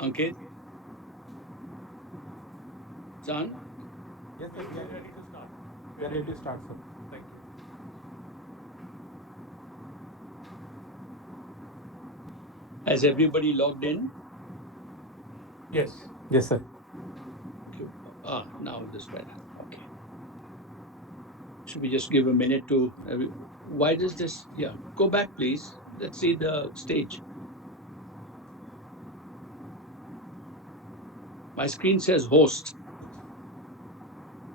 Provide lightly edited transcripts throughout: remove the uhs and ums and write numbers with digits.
Ankit? Son? Yes, sir. We are ready to start. We are ready to start, sir. Thank you. Has everybody logged in? Yes. Yes, sir. Okay. Now this better. Okay. Should we just give a minute to why does this? Yeah, go back, please. Let's see the stage. My screen says host.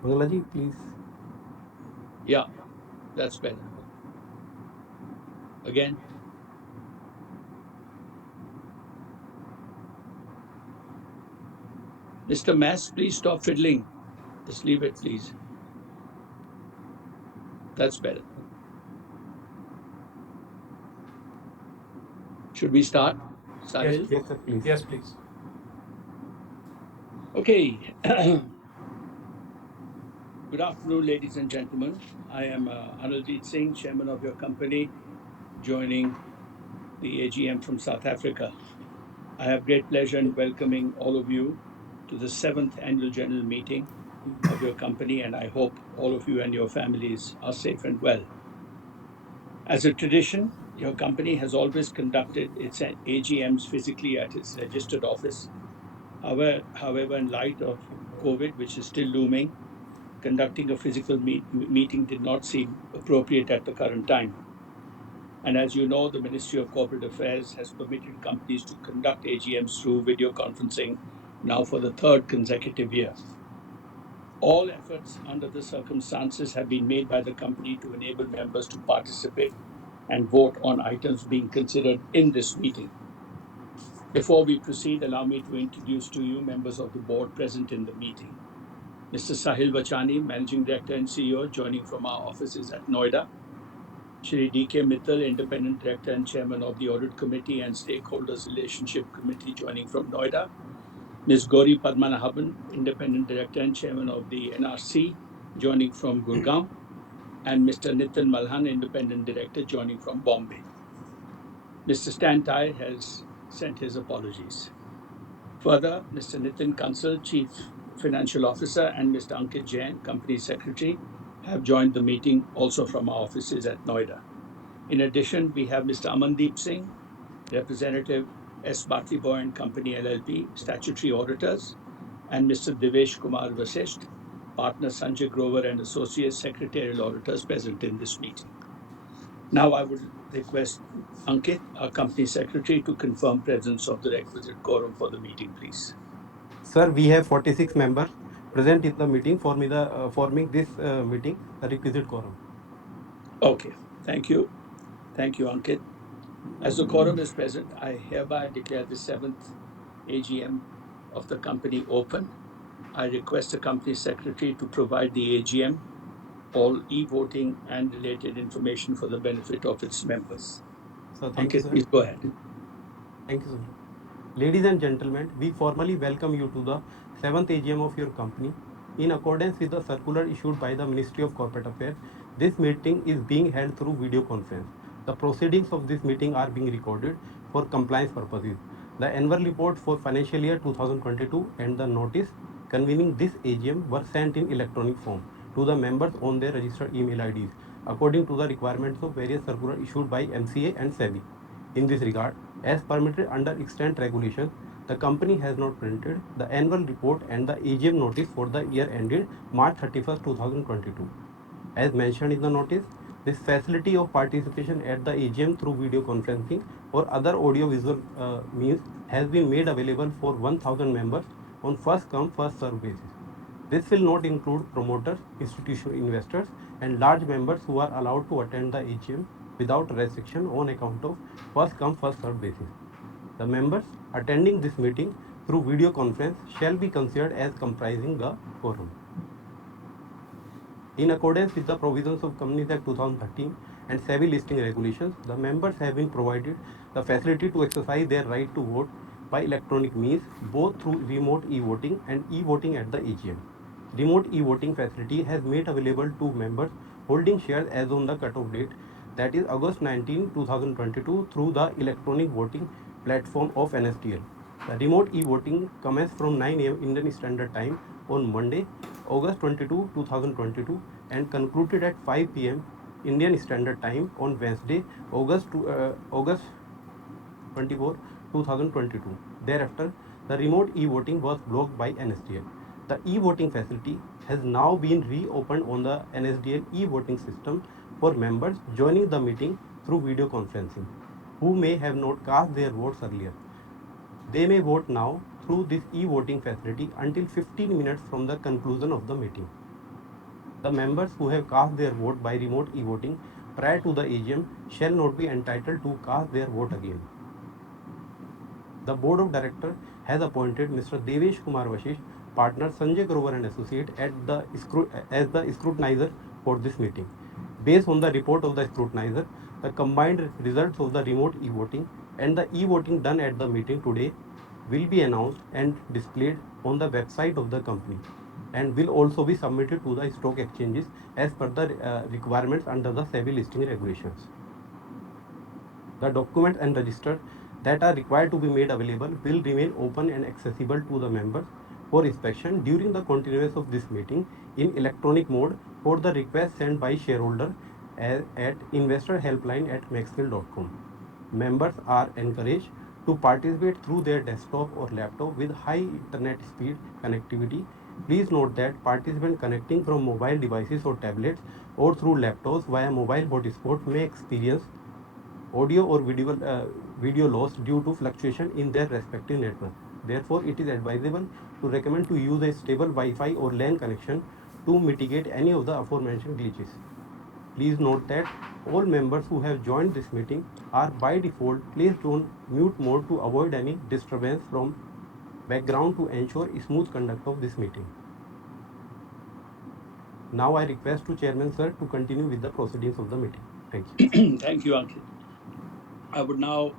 Banglaji, please. Yeah, that's better. Again, Mr. Mass, please stop fiddling. Just leave it, please. That's better. Should we start, Yes, Sahil? please. Yes, sir. Please. Yes, please. Okay. Good afternoon, ladies and gentlemen. I am Aniljeet Singh, chairman of your company, joining the AGM from South Africa. I have great pleasure in welcoming all of you to the seventh annual general meeting of your company, and I hope all of you and your families are safe and well. As a tradition, your company has always conducted its AGMs physically at its registered office. However, in light of COVID, which is still looming, conducting a physical meeting did not seem appropriate at the current time. And as you know, the Ministry of Corporate Affairs has permitted companies to conduct AGMs through video conferencing now for the third consecutive year. All efforts under the circumstances have been made by the company to enable members to participate and vote on items being considered in this meeting. Before we proceed, allow me to introduce to you members of the board present in the meeting. Mr. Sahil Vachani, Managing Director and CEO, joining from our offices at Noida. Shri D.K. Mittal, Independent Director and Chairman of the Audit Committee and Stakeholders Relationship Committee, joining from Noida. Ms. Gauri Padmanahaban, Independent Director and Chairman of the NRC, joining from Gurgaon. And Mr. Nitin Malhan, Independent Director, joining from Bombay. Mr. Stantai has sent his apologies. Further, Mr. Nitin Kansal, Chief Financial Officer, and Mr. Ankit Jain, Company Secretary, have joined the meeting also from our offices at Noida. In addition, we have Mr. Amandeep Singh, Representative S. Bartliboy and Company LLP, Statutory Auditors, and Mr. Devesh Kumar Vasisht, Partner Sanjay Grover and Associate Secretarial Auditors present in this meeting. Now I would request Ankit, our Company Secretary, to confirm presence of the requisite quorum for the meeting, please. Sir, we have 46 members present in the meeting forming this meeting, the requisite quorum. Okay, thank you. Thank you, Ankit. As the quorum is present, I hereby declare the seventh AGM of the company open. I request the company secretary to provide the AGM all e-voting and related information for the benefit of its members. So, thank you, Ankit, sir. please go ahead. Thank you, sir. Ladies and gentlemen, we formally welcome you to the seventh AGM of your company. In accordance with the circular issued by the Ministry of Corporate Affairs, this meeting is being held through video conference. The proceedings of this meeting are being recorded for compliance purposes. The annual report for financial year 2022 and the notice convening this AGM were sent in electronic form to the members on their registered email IDs according to the requirements of various circular issued by MCA and SEBI. In this regard, as permitted under extant regulations, the company has not printed the annual report and the AGM notice for the year ended March 31st, 2022. As mentioned in the notice, this facility of participation at the AGM through video conferencing or other audio-visual means has been made available for 1,000 members on first come, first served basis. This will not include promoters, institutional investors, and large members who are allowed to attend the AGM without restriction on account of first come, first served basis. The members attending this meeting through video conference shall be considered as comprising the quorum. In accordance with the provisions of Companies Act 2013 and SEBI listing regulations, the members have been provided the facility to exercise their right to vote by electronic means, both through remote e-voting and e-voting at the AGM. Remote e-voting facility has made available to members holding shares as on the cutoff date, that is August 19, 2022, through the electronic voting platform of NSDL. The remote e-voting commenced from 9 a.m. Indian Standard Time on Monday, August 22, 2022 and concluded at 5 p.m. Indian Standard Time on Wednesday, August 24, 2022. Thereafter, the remote e-voting was blocked by NSDL. The e-voting facility has now been reopened on the NSDL e-voting system for members joining the meeting through video conferencing who may have not cast their votes earlier. They may vote now through this e-voting facility until 15 minutes from the conclusion of the meeting. The members who have cast their vote by remote e-voting prior to the AGM shall not be entitled to cast their vote again. The Board of Directors has appointed Mr. Devesh Kumar Vashish, partner Sanjay Grover and Associate as the scrutinizer for this meeting. Based on the report of the scrutinizer, the combined results of the remote e-voting and the e-voting done at the meeting today will be announced and displayed on the website of the company and will also be submitted to the stock exchanges as per the requirements under the SEBI listing regulations. The documents and registers that are required to be made available will remain open and accessible to the members for inspection during the continuance of this meeting in electronic mode for the request sent by shareholder at investorhelpline@maxfield.com. Members are encouraged to participate through their desktop or laptop with high internet speed connectivity. Please note that participants connecting from mobile devices or tablets or through laptops via mobile hotspot may experience audio or video loss due to fluctuation in their respective network. Therefore, it is advisable to recommend to use a stable Wi-Fi or LAN connection to mitigate any of the aforementioned glitches. Please note that all members who have joined this meeting are by default placed on mute mode to avoid any disturbance from background to ensure smooth conduct of this meeting. Now I request to Chairman Sir to continue with the proceedings of the meeting. Thank you. Thank you, Ankit. I would now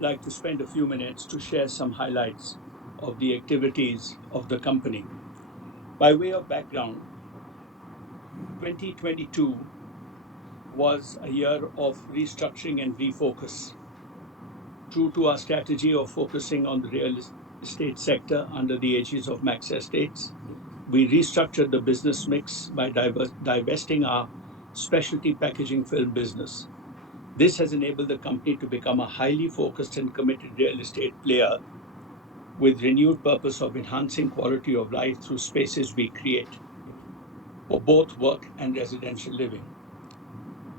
like to spend a few minutes to share some highlights of the activities of the company. By way of background, 2022 was a year of restructuring and refocus. True to our strategy of focusing on the real estate sector under the aegis of Max Estates, we restructured the business mix by divesting our specialty packaging film business. This has enabled the company to become a highly focused and committed real estate player with renewed purpose of enhancing quality of life through spaces we create for both work and residential living.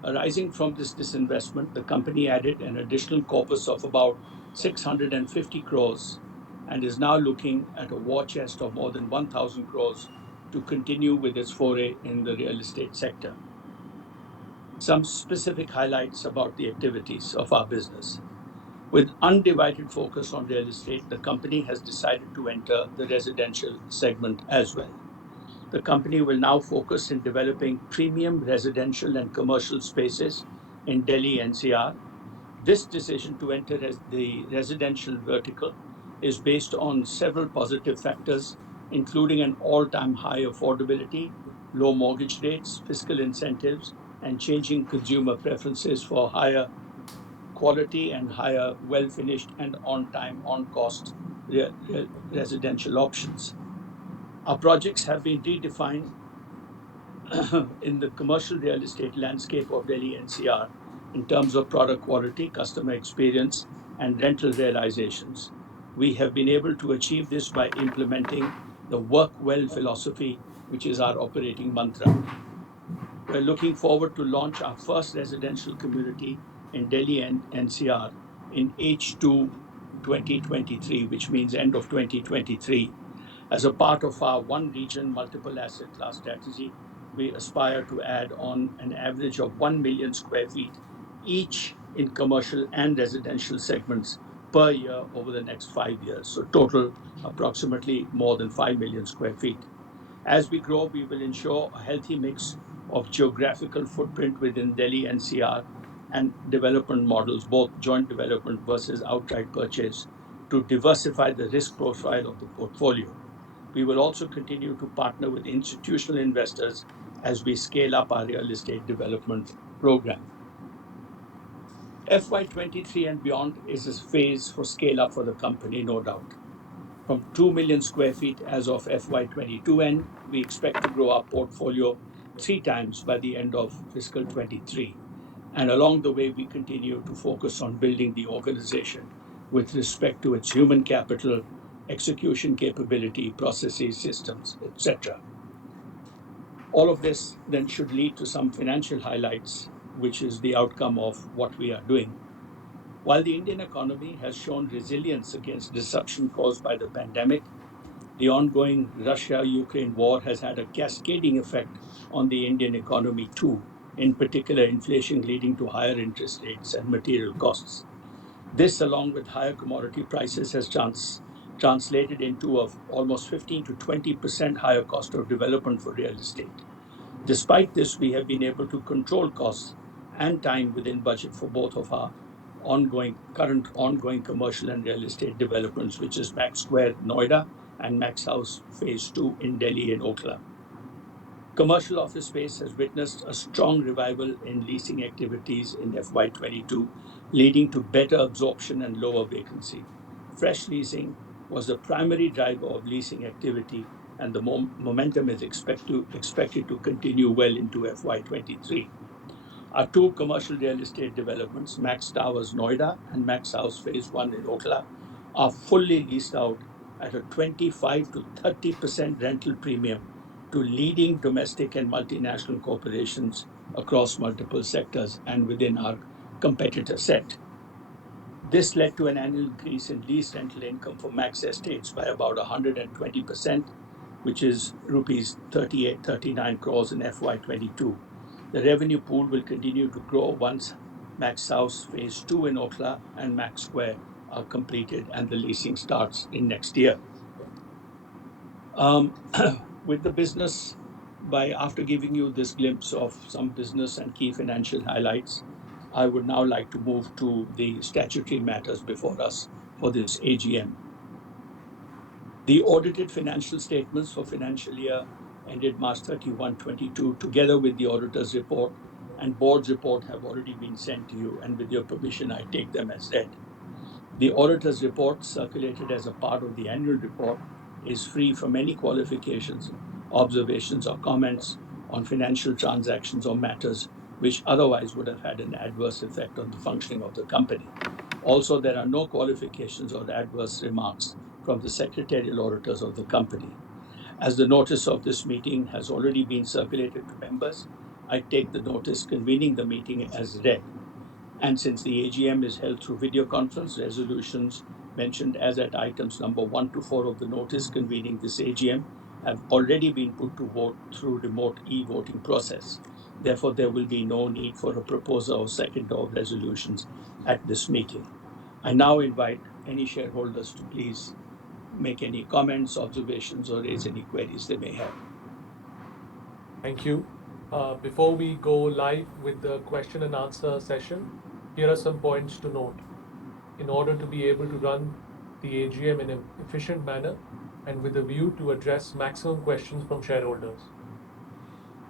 Arising from this disinvestment, the company added an additional corpus of about 650 crores and is now looking at a war chest of more than 1,000 crores to continue with its foray in the real estate sector. Some specific highlights about the activities of our business. With undivided focus on real estate, the company has decided to enter the residential segment as well. The company will now focus in developing premium residential and commercial spaces in Delhi NCR. This decision to enter the residential vertical is based on several positive factors, including an all-time high affordability, low mortgage rates, fiscal incentives, and changing consumer preferences for higher quality and higher well-finished and on-time, on-cost residential options. Our projects have been redefined in the commercial real estate landscape of Delhi NCR in terms of product quality, customer experience, and rental realizations. We have been able to achieve this by implementing the work well philosophy, which is our operating mantra. We're looking forward to launch our first residential community in Delhi and NCR in H2 2023, which means end of 2023. As a part of our one region, multiple asset class strategy, we aspire to add on an average of 1 million square feet each in commercial and residential segments per year over the next 5 years. So, total approximately more than 5 million square feet. As we grow, we will ensure a healthy mix of geographical footprint within Delhi NCR and development models, both joint development versus outright purchase, to diversify the risk profile of the portfolio. We will also continue to partner with institutional investors as we scale up our real estate development program. FY23 and beyond is a phase for scale up for the company, no doubt. from 2 million square feet as of FY22 end. We expect to grow our portfolio 3 times by the end of fiscal 23. And along the way, we continue to focus on building the organization with respect to its human capital, execution capability, processes, systems, etc. All of this then should lead to some financial highlights, which is the outcome of what we are doing. While the Indian economy has shown resilience against disruption caused by the pandemic, the ongoing Russia Ukraine war has had a cascading effect on the Indian economy too, in particular, inflation leading to higher interest rates and material costs. This, along with higher commodity prices, has translated into almost 15 to 20% higher cost of development for real estate. Despite this, we have been able to control costs and time within budget for both of our current ongoing commercial and real estate developments, which is Max Square, Noida, and Max House Phase 2 in Delhi and Okhla. Commercial office space has witnessed a strong revival in leasing activities in FY22, leading to better absorption and lower vacancy. Fresh leasing was the primary driver of leasing activity, and the momentum is expected to continue well into FY23. Our two commercial real estate developments, Max Towers Noida and Max House Phase 1 in Okhla, are fully leased out at a 25 to 30% rental premium to leading domestic and multinational corporations across multiple sectors and within our competitor set. This led to an annual increase in lease rental income for Max Estates by about 120%, which is rupees 39 crores in FY22. The revenue pool will continue to grow once Max House Phase 2 in Okhla and Max Square are completed and the leasing starts in next year. Um, with the business, by after giving you this glimpse of some business and key financial highlights, I would now like to move to the statutory matters before us for this AGM. The audited financial statements for financial year ended March 31, 22, together with the auditor's report and board's report, have already been sent to you, and with your permission, I take them as read. The auditor's report, circulated as a part of the annual report, is free from any qualifications, observations, or comments on financial transactions or matters which otherwise would have had an adverse effect on the functioning of the company. Also, there are no qualifications or adverse remarks from the secretarial auditors of the company. As the notice of this meeting has already been circulated to members, I take the notice convening the meeting as read. And since the AGM is held through video conference, resolutions mentioned as at items number 1 to 4 of the notice convening this AGM have already been put to vote through remote e-voting process. Therefore, there will be no need for a proposer or seconder of resolutions at this meeting. I now invite any shareholders to please make any comments, observations, or raise any queries they may have. Thank you. Before we go live with the question and answer session, here are some points to note. In order to be able to run the AGM in an efficient manner and with a view to address maximum questions from shareholders,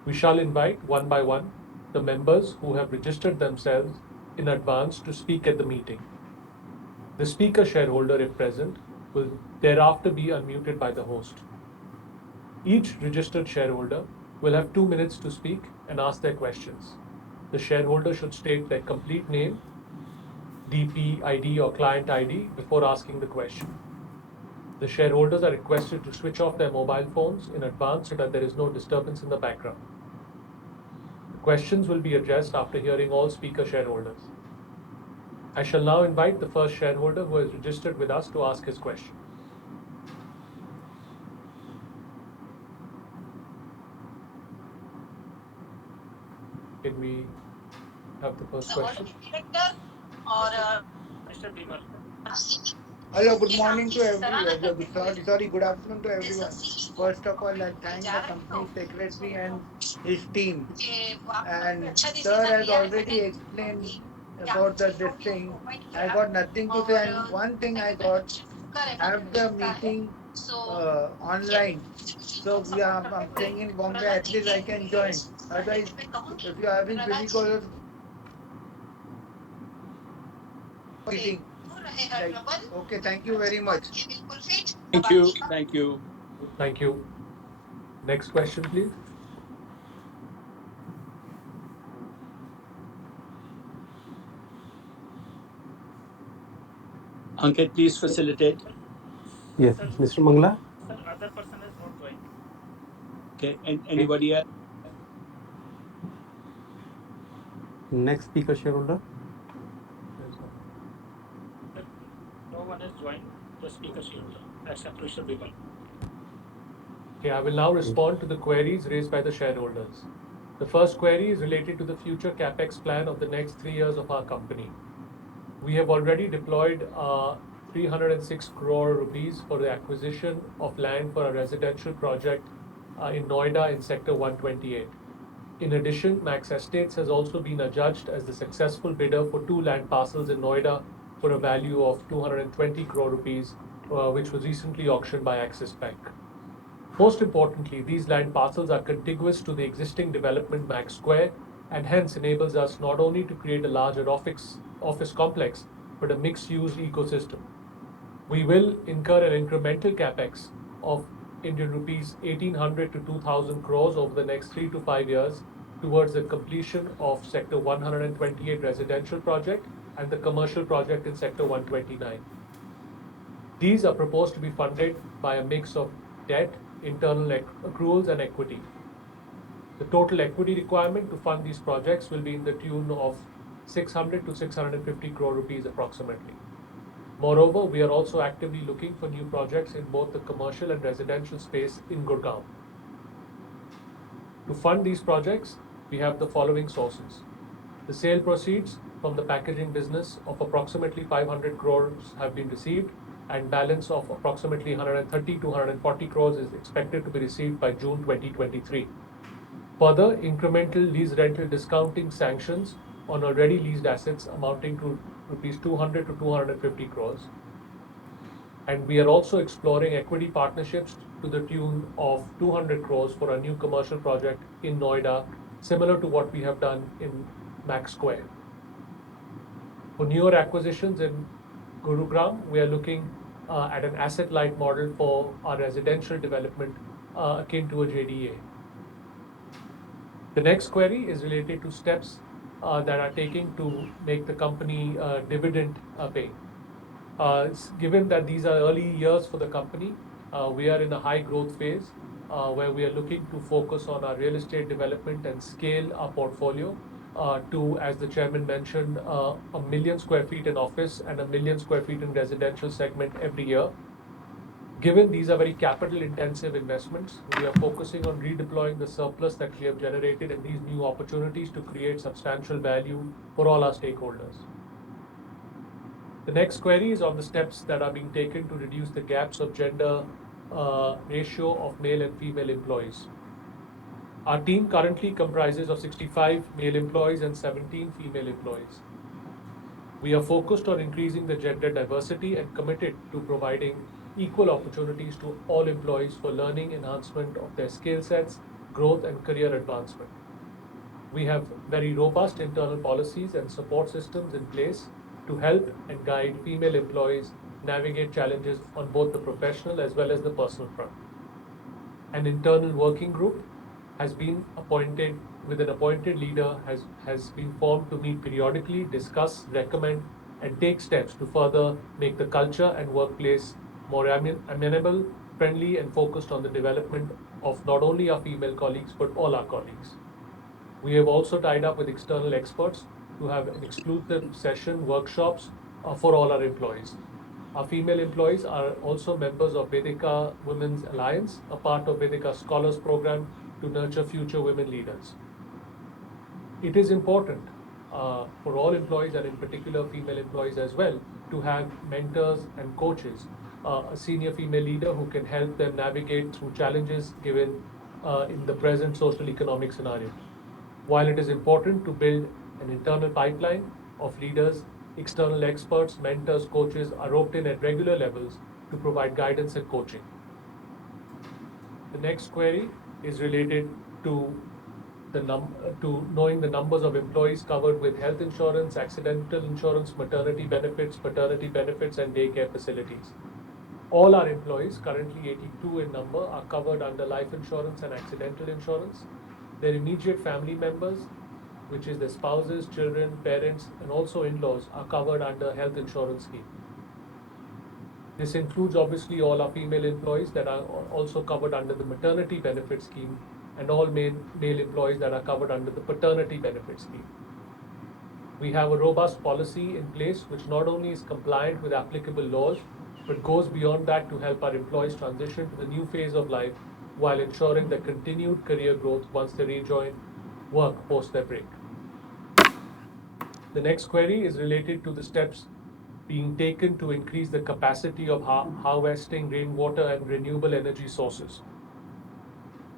we shall invite one by one the members who have registered themselves in advance to speak at the meeting. The speaker shareholder, if present, will thereafter be unmuted by the host. Each registered shareholder will have 2 minutes to speak and ask their questions. The shareholder should state their complete name, DP ID or client ID before asking the question. The shareholders are requested to switch off their mobile phones in advance so that there is no disturbance in the background. The questions will be addressed after hearing all speaker shareholders. I shall now invite the first shareholder who has registered with us to ask his question. Can we have the first question? Hello, good morning to everyone. Sorry, good afternoon to everyone. First of all, I thank the company secretary and his team. And sir has already explained about this thing. I got nothing to say. And one thing I got, have the meeting online. So I'm staying in Bombay. At least I can join. Otherwise, if you are having physical meeting, like, okay, thank you very much. Thank you. Thank you. Thank you. Next question, please. Ankit, please facilitate. Yes, Mr. Mangla. Sir, other person has not joined. Okay. And anybody else? Next speaker, shareholder. Sir, no one has joined the speaker shareholder except Mr. Bimal. Okay, I will now respond to the queries raised by the shareholders. The first query is related to the future capex plan of the next 3 years of our company. We have already deployed 306 crore rupees for the acquisition of land for a residential project in Noida in Sector 128. In addition, Max Estates has also been adjudged as the successful bidder for 2 land parcels in Noida for a value of 220 crore rupees, which was recently auctioned by Axis Bank. Most importantly, these land parcels are contiguous to the existing development Max Square and hence enables us not only to create a larger office complex, but a mixed-use ecosystem. We will incur an incremental capex of Indian rupees 1,800 to 2,000 crores over the next 3 to 5 years towards the completion of Sector 128 residential project and the commercial project in Sector 129. These are proposed to be funded by a mix of debt, internal accruals, and equity. The total equity requirement to fund these projects will be in the tune of 600 to 650 crore rupees approximately. Moreover, we are also actively looking for new projects in both the commercial and residential space in Gurgaon. To fund these projects, we have the following sources. The sale proceeds from the packaging business of approximately 500 crores have been received, and balance of approximately 130 to 140 crores is expected to be received by June 2023. Further, incremental lease rental discounting sanctions on already leased assets amounting to rupees 200 to 250 crores. And we are also exploring equity partnerships to the tune of 200 crores for a new commercial project in Noida, similar to what we have done in Max Square. For newer acquisitions in Gurugram, we are looking at an asset-light model for our residential development akin to a JDA. The next query is related to steps that are taking to make the company dividend paying. Given that these are early years for the company, we are in a high growth phase where we are looking to focus on our real estate development and scale our portfolio to, as the chairman mentioned, 1 million square feet in office and 1 million square feet in residential segment every year. Given these are very capital intensive investments, we are focusing on redeploying the surplus that we have generated in these new opportunities to create substantial value for all our stakeholders. The next query is on the steps that are being taken to reduce the gaps of gender ratio of male and female employees. Our team currently comprises of 65 male employees and 17 female employees. We are focused on increasing the gender diversity and committed to providing equal opportunities to all employees for learning, enhancement of their skill sets, growth, and career advancement. We have very robust internal policies and support systems in place to help and guide female employees navigate challenges on both the professional as well as the personal front. An internal working group has been appointed with an appointed leader has been formed to meet periodically, discuss, recommend, and take steps to further make the culture and workplace more amenable, friendly, and focused on the development of not only our female colleagues but all our colleagues. We have also tied up with external experts to have an exclusive session workshops for all our employees. Our female employees are also members of Vedika Women's Alliance, a part of Vedika Scholars Program to nurture future women leaders. It is important for all employees and in particular female employees as well to have mentors and coaches, a senior female leader who can help them navigate through challenges given in the present social economic scenario. While it is important to build an internal pipeline of leaders, external experts, mentors, coaches are roped in at regular levels to provide guidance and coaching. The next query is related to knowing the numbers of employees covered with health insurance, accidental insurance, maternity benefits, paternity benefits, and daycare facilities. All our employees, currently 82 in number, are covered under life insurance and accidental insurance. Their immediate family members, which is their spouses, children, parents, and also in-laws, are covered under health insurance scheme. This includes obviously all our female employees that are also covered under the maternity benefit scheme, and all male employees that are covered under the paternity benefit scheme. We have a robust policy in place which not only is compliant with applicable laws, but goes beyond that to help our employees transition to the new phase of life while ensuring their continued career growth once they rejoin work post their break. The next query is related to the steps being taken to increase the capacity of harvesting rainwater and renewable energy sources.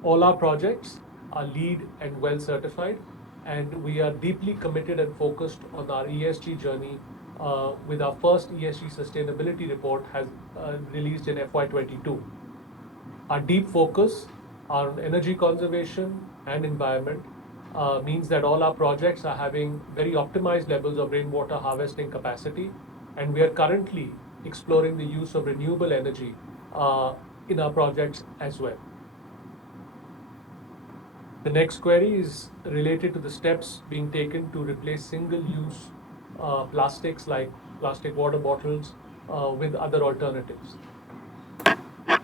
All our projects are LEED and well certified, and we are deeply committed and focused on our ESG journey. With our first ESG sustainability report has released in FY22. Our deep focus on energy conservation and environment means that all our projects are having very optimized levels of rainwater harvesting capacity, and we are currently exploring the use of renewable energy in our projects as well. The next query is related to the steps being taken to replace single-use plastics like plastic water bottles with other alternatives.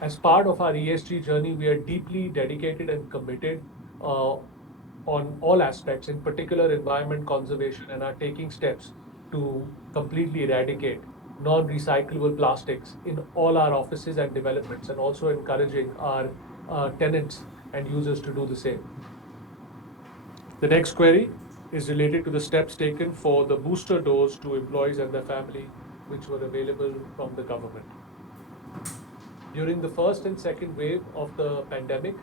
As part of our ESG journey, we are deeply dedicated and committed on all aspects, in particular environment conservation, and are taking steps to completely eradicate non-recyclable plastics in all our offices and developments, and also encouraging our tenants and users to do the same. The next query is related to the steps taken for the booster dose to employees and their family, which were available from the government. During the first and second wave of the pandemic,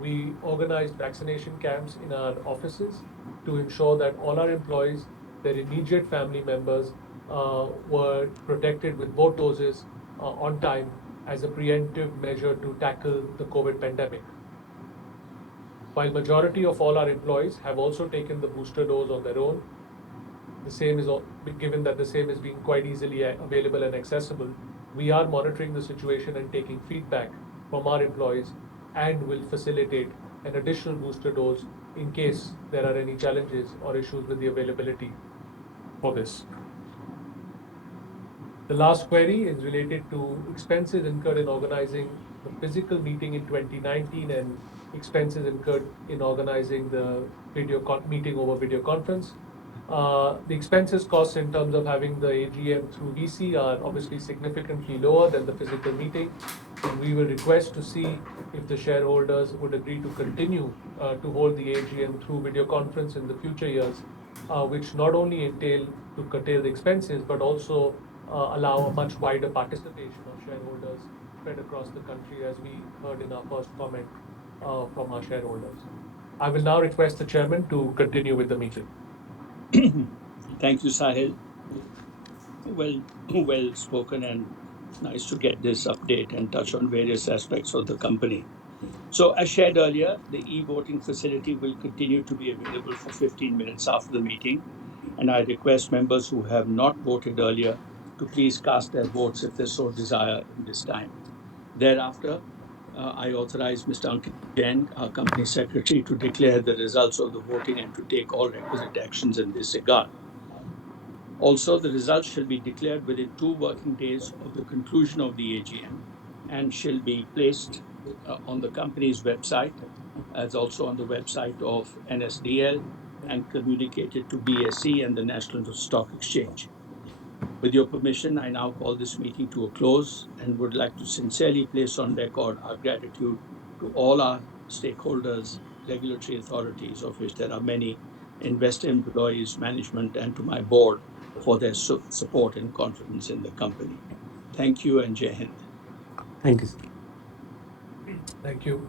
we organized vaccination camps in our offices to ensure that all our employees, their immediate family members, were protected with both doses on time as a preemptive measure to tackle the COVID pandemic. While majority of all our employees have also taken the booster dose on their own, the same is given that the same is being quite easily available and accessible. We are monitoring the situation and taking feedback from our employees, and will facilitate an additional booster dose in case there are any challenges or issues with the availability for this. The last query is related to expenses incurred in organizing the physical meeting in 2019 and expenses incurred in organizing the meeting over video conference. The expenses costs in terms of having the AGM through VC are obviously significantly lower than the physical meeting. And we will request to see if the shareholders would agree to continue to hold the AGM through video conference in the future years, which not only entail to curtail the expenses, but also allow a much wider participation of shareholders spread across the country, as we heard in our first comment from our shareholders. I will now request the chairman to continue with the meeting. Thank you, Sahil. Well spoken, and nice to get this update and touch on various aspects of the company. So, as shared earlier, the e-voting facility will continue to be available for 15 minutes after the meeting, and I request members who have not voted earlier to please cast their votes if they so desire in this time. Thereafter, I authorize Mr. Ankit Jain, our company secretary, to declare the results of the voting and to take all requisite actions in this regard. Also, the results shall be declared within 2 working days of the conclusion of the AGM and shall be placed on the company's website, as also on the website of NSDL, and communicated to BSE and the National Stock Exchange. With your permission, I now call this meeting to a close and would like to sincerely place on record our gratitude to all our stakeholders, regulatory authorities, of which there are many, investor employees, management, and to my board for their support and confidence in the company. Thank you, and Jai Hind. Thank you, sir. Thank you.